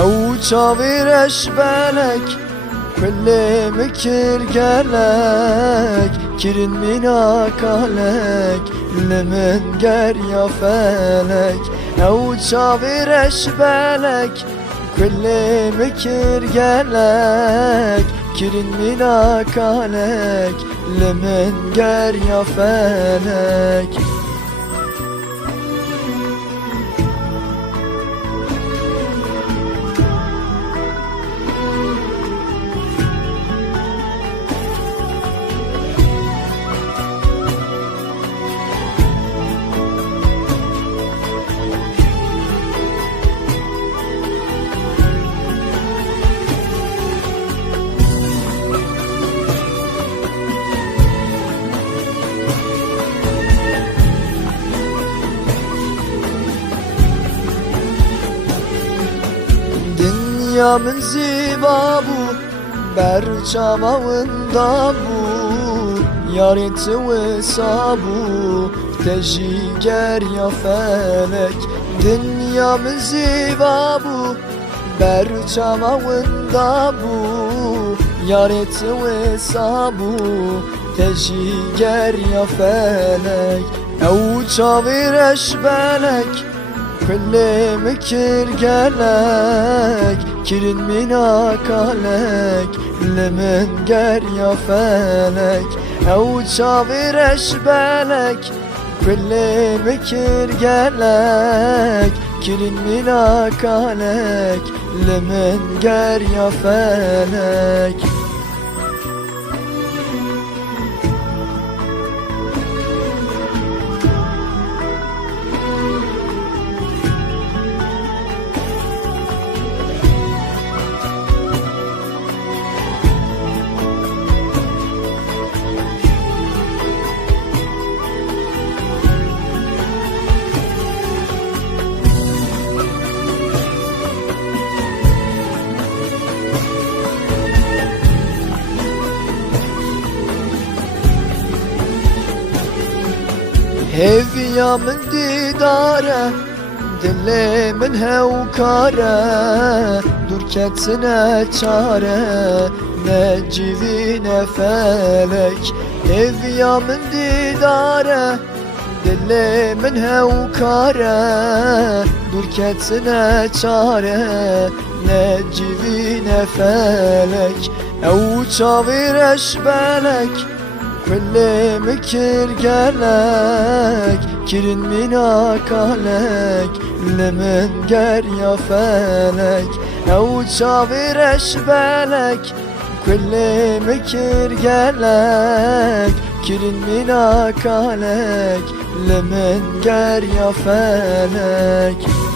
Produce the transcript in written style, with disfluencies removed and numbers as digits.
او çavireş belek كل مكر قالك كرن منا قالك لمن قر يا فالك او çavireş belek كل مكر قالك كرن منا قالك لمن قر يا فالك Dünyamın ziva bu, berçavağında bu, yareti vesa bu, tejiger ya felek. Dünyamın ziva bu, berçavağında bu, yareti vesa bu, tejiger ya felek. Ev çavireş belek كل مكر قالك كرن منا قالك لمن قر يا فالك او çavireş belek كل مكر قالك كرن منا قالك لمن قر يا فالك Heviyamın didare dilimin hevkare dur ketsine çare ne civine felek. Heviyamın didare dilimin hevkare dur ketsine çare ne civine felek. Ev çavireş belek كل مكر قالك كرن منا قالك لمن قر يا فالك او çavireş belek كل مكر قالك كرن منا قالك لمن قر يا فالك